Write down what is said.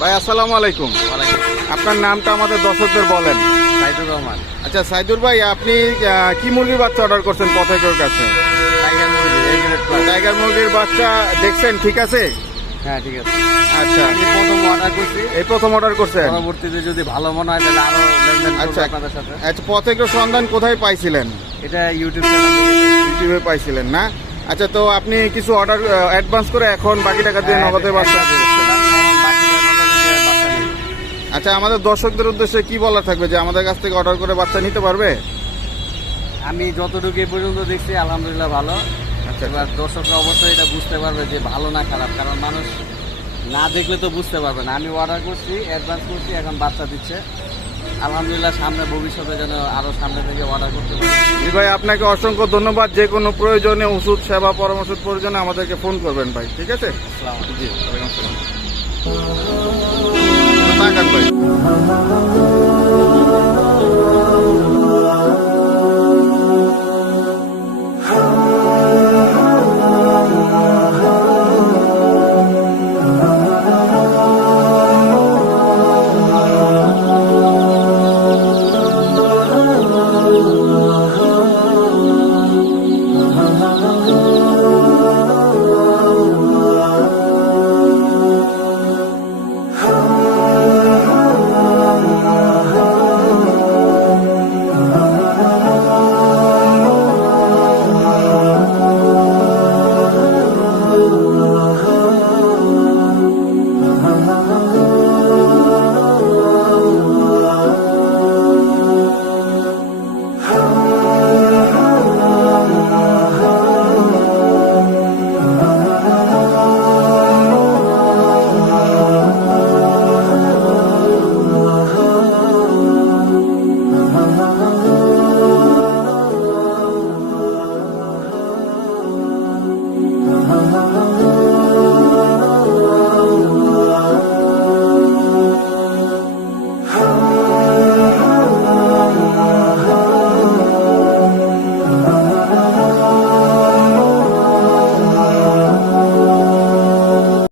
ভাই আসসালামু আলাইকুম। আপনার নামটা আমাদের দর্শকদের বলেন। সাইদুর রহমান। আচ্ছা সাইদুর ভাই আপনি কি মুরগির বাচ্চা অর্ডার করছেন পথেকের কাছে? টাইগার মুরগি টাইগার মুরগির বাচ্চা দেখছেন ঠিক আছে? হ্যাঁ ঠিক আছে। আচ্ছা। আমি প্রথম অর্ডার করছি। এই প্রথম অর্ডার করছেন? পরবর্তীতে যদি ভালো মনে হয় তাহলে আরও লেনদেন আচ্ছা। আপনাদের সাথে। আচ্ছা সন্ধান কোথায় পাইছিলেন? এটা ইউটিউব চ্যানেল ইউটিউবে পাইছিলেন না? আচ্ছা তো আপনি কিছু অর্ডার অ্যাডভান্স করে এখন বাকি টাকা দিয়ে নগদে বাচ্চা আচ্ছা আমাদের দর্শকদের উদ্দেশ্যে কি বলা থাকবে? যে আমাদের কাছ থেকে অর্ডার করে বাচ্চা নিতে পারবে? আমি যতটুকু পর্যন্ত দেখছি আলহামদুলিল্লাহ ভালো। এবার দর্শকরা অবশ্যই এটা বুঝতে পারবে যে ভালো না খারাপ কারণ মানুষ না দেখলে তো বুঝতে পারবে না। আমি অর্ডার করছি অ্যাডভান্স করছি এখন বাচ্চা দিচ্ছে। আলহামদুলিল্লাহ সামনে ভবিষ্যতে যেন আরও সামনে থেকে অর্ডার করতে পারি। ভাই আপনাকে অসংখ্য ধন্যবাদ। যে কোনো প্রয়োজনে ওষুধ সেবা পরামর্শ প্রয়োজনে আমাদেরকে ফোন করবেন ভাই ঠিক আছে? জি ওয়ালাইকুম আসসালাম। ভাই